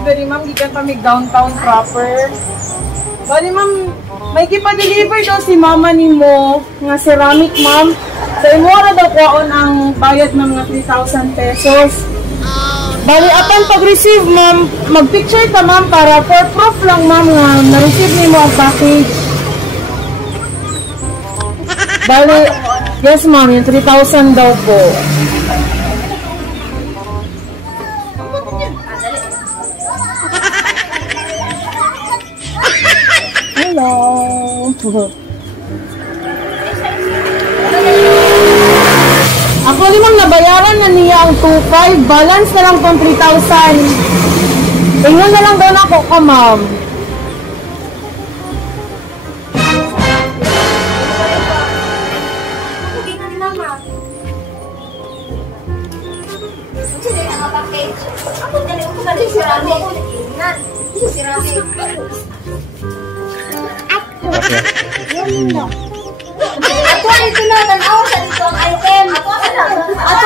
delivery, ma'am. Gikan kami downtown proper. Bali, ma'am, may kipa-deliver daw si mama ni mo nga ceramic, ma'am. Sa imora daw kuwaon ang bayad ng mga 3,000 pesos. Bali, upon pag-receive, ma'am, mag-picture ka, ma'am, para for proof lang, ma'am, nga na-receive ni mo ang package. Bali, yes, ma'am, yung 3,000 daw po. Hello. Ako limang nabayaran na niya ang 2,500. Balance na lang tong 3,000. Tingnan na lang daw na ako ka, ma'am.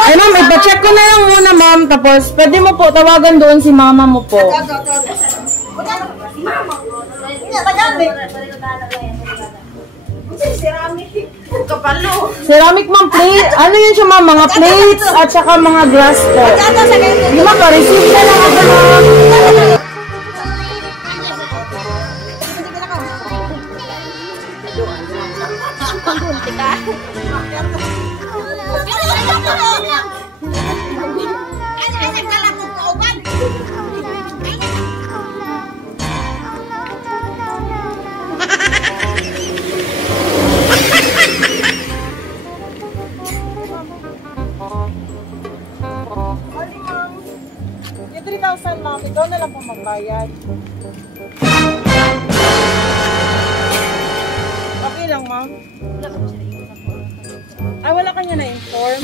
Ay ma'am, ipa-check ko na lang muna ma'am. Tapos pwede mo po tawagan doon si mama mo po. Ceramic ma'am, plate. Ano yun siya ma'am? Mga plates at saka mga glass po. Hindi ma'am, pa-receive na lang ako ma'am. Yung 3,000 ma'am, ikaw na lang po magbayad. Okay lang ma'am? Ay, wala ka niya na-inform?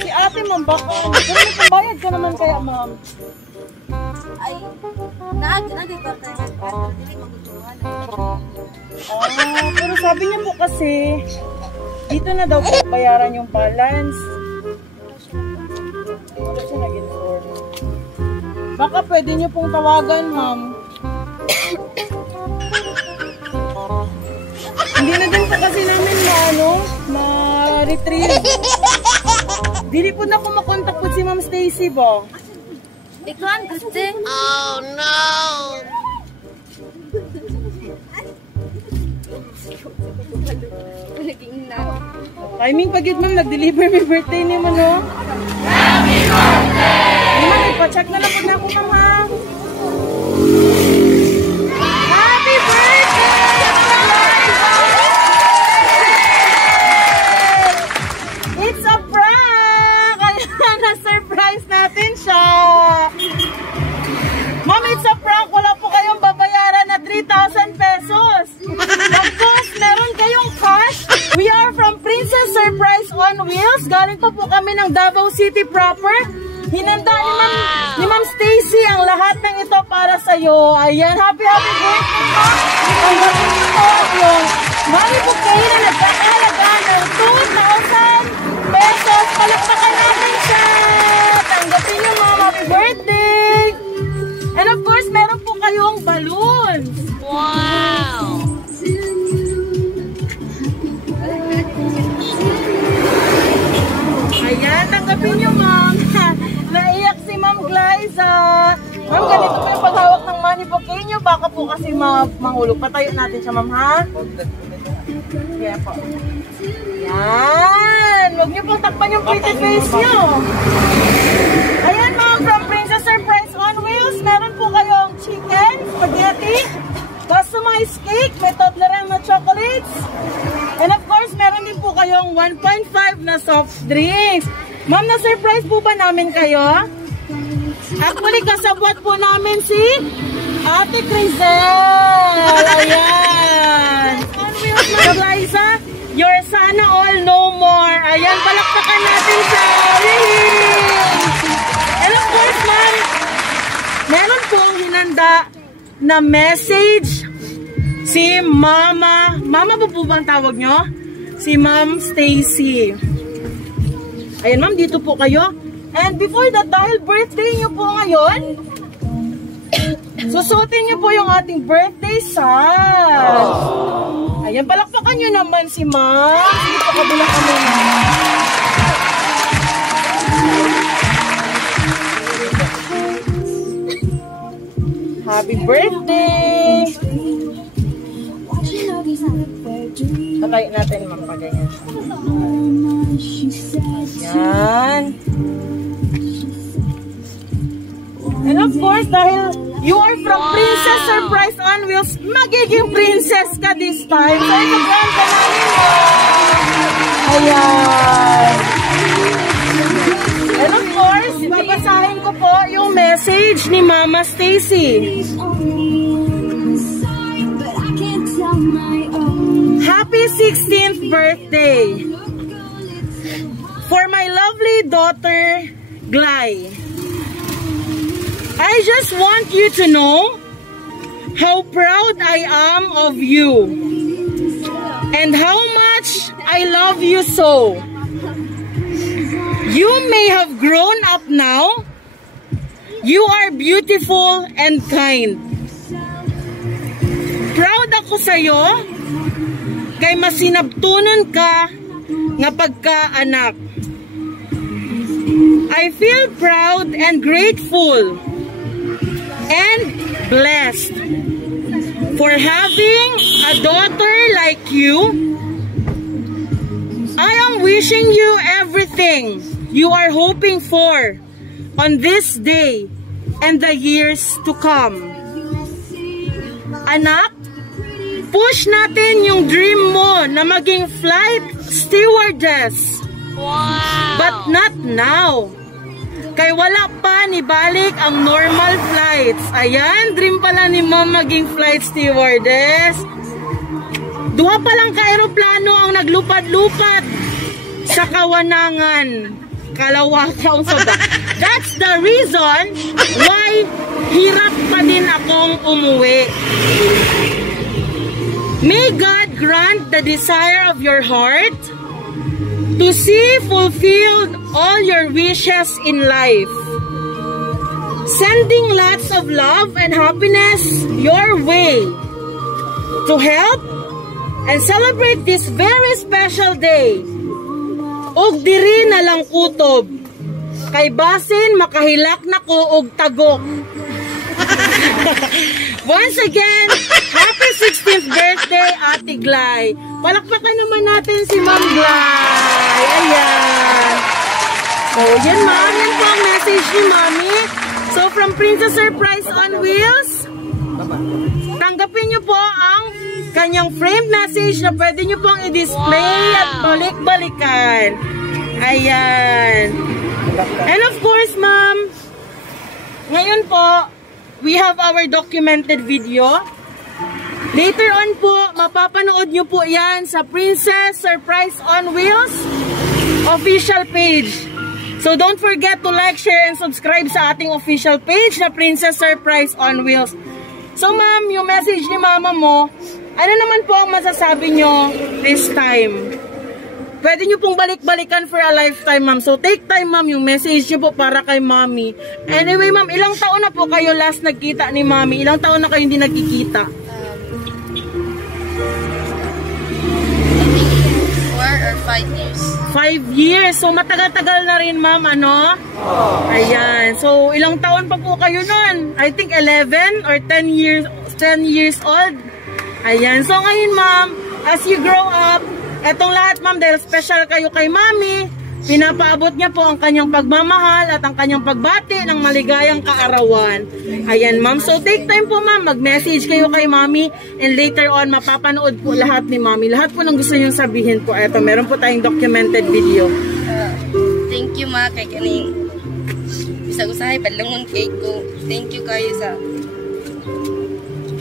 Si ate ma'am, baka bayad ka naman kaya ma'am? Ay, nag-iba tayo. Pero sabi niya po kasi, dito na daw po bayaran yung balance. Wala siya nag-inform. Baka pwede niyo pong tawagan, ma'am. Hindi na din po kasi namin na-retrieve. Dili po na po makontak po si Ma'am Stacy ba? Ikaw, gusto. Oh no! Timing pag yun, ma'am, nag-deliver may birthday ni mo, no? Happy birthday! Ma'am, ipa-check na lang po na ako, ma'am. Happy birthday! It's a prank! Kaya na-surprise natin siya. Ma'am, it's a prank. Wala po kayong babayaran na 3,000 pesos. Of course, meron kayong cash. We are from Princess Surprise on Wheels. Galing po kami ng Davao City proper. Hinanda ni Ma'am Stacy ang lahat ng ito para sa iyo. Ayan, happy birthday po. Ang galing ito yung mami po kayo na nagkakalaga ng 2,000 pesos. Palakpakan natin siya. Tanggapin niyo mga happy birthday. And of course, meron po kayong balloons. Wow! Ayan, tanggapin niyo, ma'am. Naiyak si Ma'am Glyza. Ma'am, ganito po yung paghawak ng money bouquet niyo. Baka po kasi mahulog. Patayo natin siya, ma'am, ha? Yan po. Yan. Huwag niyo pong takpan yung pretty face niyo. Ayan, ma'am, from Princess Surprise on Wheels. Meron po kayong chicken, spaghetti, customized cake, may Toblerone na chocolates. And of course, meron din po kayong 1.5 na soft drinks. Ma'am, na-surprise po ba namin kayo? Actually, kasabot po namin si Ate Crizel. Ayan. On Wheels, Ma'am Glyza, your sana all no more. Ayan, palakpakan natin siya. And of course, ma'am, meron pong hinanda na message si Mama. Mama po bang tawag nyo? Si Ma'am Stacy. Ayan ma'am, dito po kayo. And before that, dahil birthday nyo po ngayon, Susutin niyo po yung ating birthday sash. Ayan, palakpakan niyo naman si Ma'am. Sige po, kabila kami na. Happy birthday! Patay natin, Ma'am, pa ganyan. Yan. And of course, dahil you are from Princess Surprise on Wheels, magiging princess ka this time. So, ito grand ka namin mo. Ayan. And of course, babasahin ko po yung message ni Mama Stacy. Happy 16th birthday for my lovely daughter, Glay. I just want you to know how proud I am of you and how much I love you so. You may have grown up now. You are beautiful and kind. Proud ako sa'yo kay masinabtunon ka nga pagkaanak. I feel proud and grateful and blessed for having a daughter like you. I am wishing you everything you are hoping for on this day and the years to come. Anak, push natin yung dream mo na maging flight stewardess. Wow! But not now. Kay wala pa ni balik ang normal flights. Ayan, dream pala ni Mom maging flight stewardess. Duha pa lang ka aeroplano ang naglupad-lupad sa kawanangan. Kalawakaw sa ba. That's the reason why hirap pa din akong umuwi. May God grant the desire of your heart to see fulfilled all your wishes in life. Sending lots of love and happiness your way to help and celebrate this very special day. Og diri na lang kutob kay basin makahilak na ko og tagok. Once again, happy 16th birthday, Ate Glay. Palakpakan naman natin si Ma'am Glay. Ayan. So, yan Ma'am. Yan po ang message ni Mami. So, from Princess Surprise on Wheels, tanggapin niyo po ang kanyang framed message na pwede niyo pong i-display at balik-balikan. Ayan. And of course, Ma'am, ngayon po, we have our documented video. Later on po, mapapanood nyo po yan sa Princess Surprise on Wheels official page. So don't forget to like, share, and subscribe sa ating official page na Princess Surprise on Wheels. So ma'am, yung message ni mama mo, ano naman po ang masasabi nyo this time? Pwede nyo pong balik-balikan for a lifetime, ma'am. So, take time, ma'am, yung message nyo po para kay mami. Anyway, ma'am, ilang taon na po kayo last nagkita ni mami? Ilang taon na kayo hindi nagkikita? 4 or 5 years. 5 years. So, matagal-tagal na rin, ma'am, ano? Ayan. So, ilang taon pa po kayo nun? I think 11 or 10 years old. Ayan. So, ngayon, ma'am, as you grow up, etong lahat, ma'am, dahil special kayo kay mami, pinapaabot niya po ang kanyang pagmamahal at ang kanyang pagbati ng maligayang kaarawan. Ayan, ma'am. So, take time po, ma'am. Mag-message kayo kay mami and later on, mapapanood po lahat ni mami. Lahat po ng gusto niyong sabihin po. Eto, meron po tayong documented video. Thank you, ma, kay kaning bisag-usahay, badlangon kay ko. Thank you kayo sa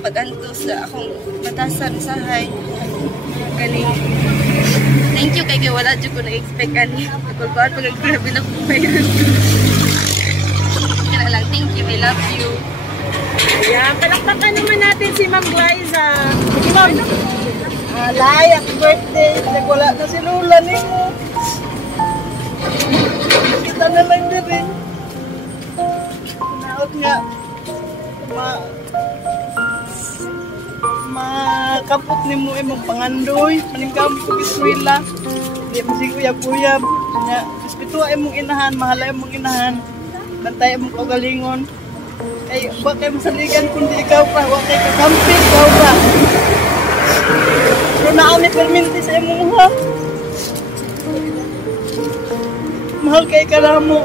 pag-antos sa akong batasan sahay. Kaning thank you kay wala jud ko na-expect ani. Kulbaan pag grabe na ko mayroon. Kaya lang, thank you, I love you. Ayan, palakpakan naman natin si Ma'am Glyza. Si Ma'am. Alay, happy birthday. Wala na si Lula ni mo. Kita na lang din rin. Naot nga. makapot ni mo imong pangandoy, maningkam ko biswila. Di mo si kuyab-kuyab. Nya, respeto imong inahan, mahala imong inahan. Bantay imong kagalingon. Ay, wa kay masaligan kundi ikaw pa, wa kay kakampi ikaw pa. Pero naami perminti sa imong ha. Mahal kay kalamo.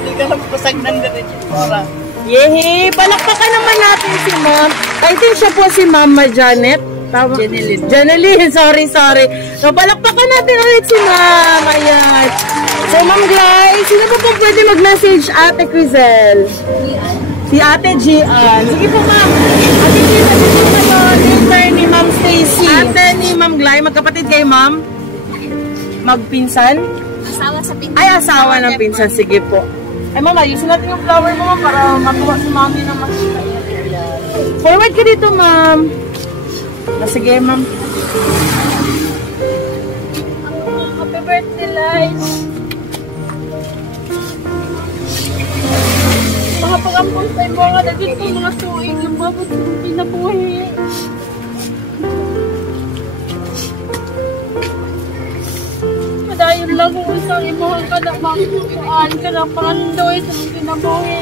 Hindi ka lang pasagnan din para. Yehe! Palakpakan naman natin si Ma'am. I think siya po si Mama Janet. Tama? Janeline. Sorry. So, palakpakan natin ulit si Ma'am. Ayan. So, Ma'am Glay, sino po pwede mag-message Ate Crizel? Si Ate Gian. Sige po, Ma'am. Ate Crizel, ito po kayo ni Ma'am Stacy. Ate ni Ma'am Glay, magkapatid kayo, Ma'am? Magpinsan? Asawa sa pinsan. Ay, asawa ng pinsan. Sige po. Ay, Ma'am, ayusin natin yung flower mo, Ma'am, para matuwa si Mami na makita. Forward ka dito, Ma'am. Sige, Ma'am. Happy birthday, Lights. Mga pag-ampun sa mga dagit ko mga suing yung babot yung pinabuhi. Madayon lang kung isang imuhang ka na mangkuhaan ka na pangandoy sa mga pinabuhi.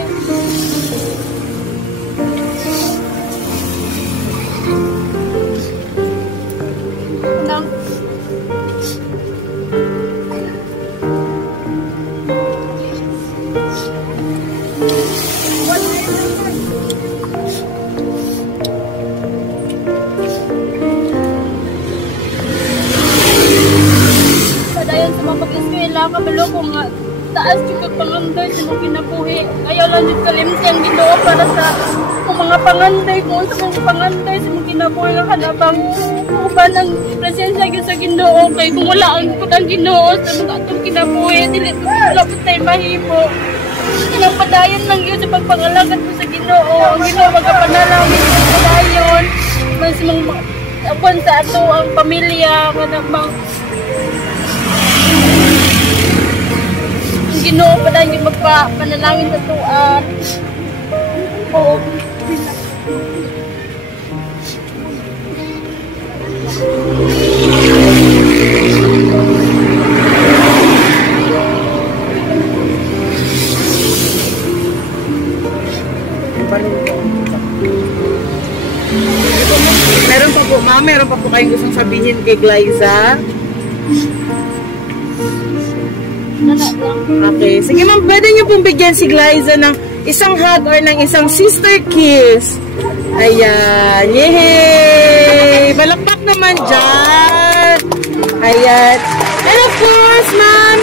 Padayon sa mga pag-eskwela, kabalo ko nga taas yung panganday sa mga kinabuhi. Ayaw lang yung kalimti ang Ginoo para sa mga panganday kung sa mga panganday sa mga kinabuhi nga kanabang uban ang presensya yun sa Ginoo. Kaya kung wala ang kutang Ginoo sa mga atong kinabuhi, dili wala po tayo mahimo. Ang padayon lang yun sa pagpangalagat mo sa Ginoo. Ang Ginoo magkapanalangin sa padayon. Mas mga upon sa ato ang pamilya kanabang Ginoo pa dahil yung magpanalangin sa tuan. Oo. Meron pa po, Ma'am. Meron pa po kayong gustong sabihin kay Glyza? Okay. Sige, Ma'am. Pwede niyo pong bigyan si Glyza ng isang hug or ng isang sister kiss. Ayan. Yehey! Balakpak naman dyan. Ayan. And of course, Ma'am,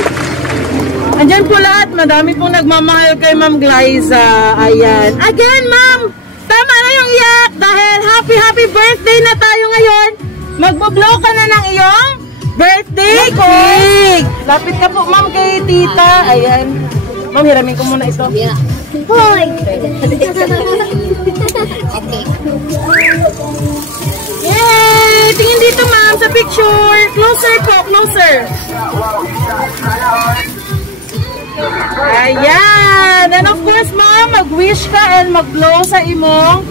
andyan po lahat. Madami pong nagmamahal kay Ma'am Glyza. Ayan. Again, Ma'am, tama na yung iyak dahil happy birthday na tayo ngayon. Magbo-blow ka na ng iyong birthday cake. Lapit ka po, Ma'am, kay Tita. Ayan. Ma'am, hiramin ko muna ito. Hoy! Yay! Tingin dito, Ma'am, sa picture. Closer po, closer. Ayan. And of course, Ma'am, mag-wish ka and mag-blow sa imong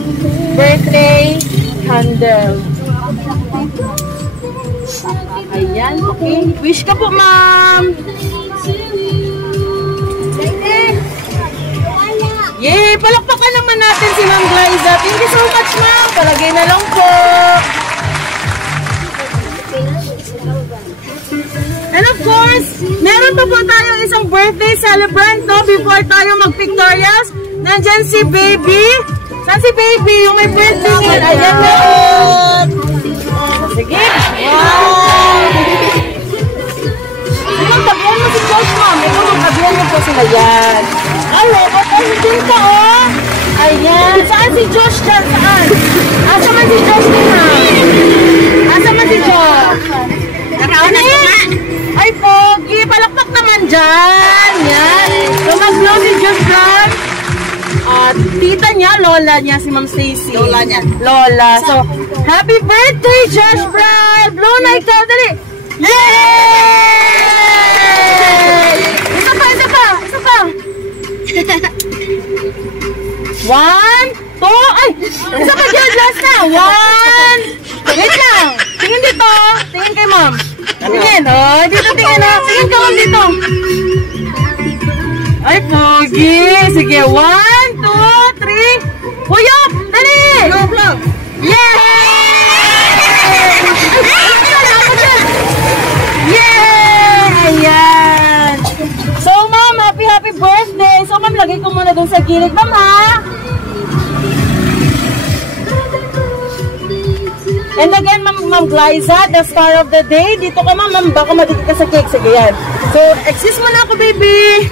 birthday candle. Ayan, okay. Wish ka po, Ma'am. Yay! Palakpakan naman natin si Ma'am Glyza. Thank you so much, Ma'am. Palagay na lang po. And of course, meron pa po tayong isang birthday celebrant, no? Before tayo mag-pictorials. Nandyan si Baby. Saan si Baby? Yung may birthday ngayon. Ayan na. Sige. Wow! Ma'am, tabihan mo si Josh, Ma'am. Ito, magtabihan mo po sila yan. Hello, din ka, oh. Ayan. Saan si Josh dyan? Saan? Asa man si Josh din, Ma'am? Asa man si Josh? Ano yan? Ay, pogi. Palakpak naman dyan. Yan. So, mag-blow si Josh dyan. Tita niya, lola niya, si Ma'am Stacy. Lola niya. Lola. So, happy birthday, Josh Brad! Blow na ikaw, dali! Yay! Isa pa! 1, 2, ay! Isa pa dyan, last na. 1, wait lang. Tingin dito. Tingin kay ma'am. Tingin, oh. Dito tingin, oh. Tingin ka ma'am dito. Ay, pogi. Sige, 1, 2, 3. Huyop! Dali! Yay! Yay! Ayan! So, ma'am, happy birthday! So, ma'am, lagay ko muna dun sa gilid, ma'am, ha? And again, Ma'am Glyza, the star of the day. Dito ka, ma'am. Baka madikit ka sa cake. Sige, yan. So, excuse mo na ako, baby.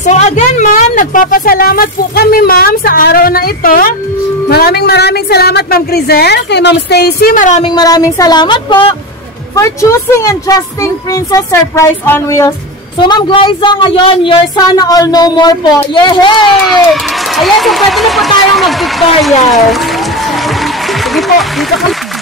So, again, ma'am, nagpapasalamat po kami, ma'am, sa araw na ito. Maraming salamat, Ma'am Crizel. Kay Ma'am Stacy, maraming salamat po for choosing and trusting Princess Surprise on Wheels. So, Ma'am Glyza, ngayon, your Sana All No More po. Yehey! Ayan, so pwede na po tayong mag-tutorials. Sige po, dito ka.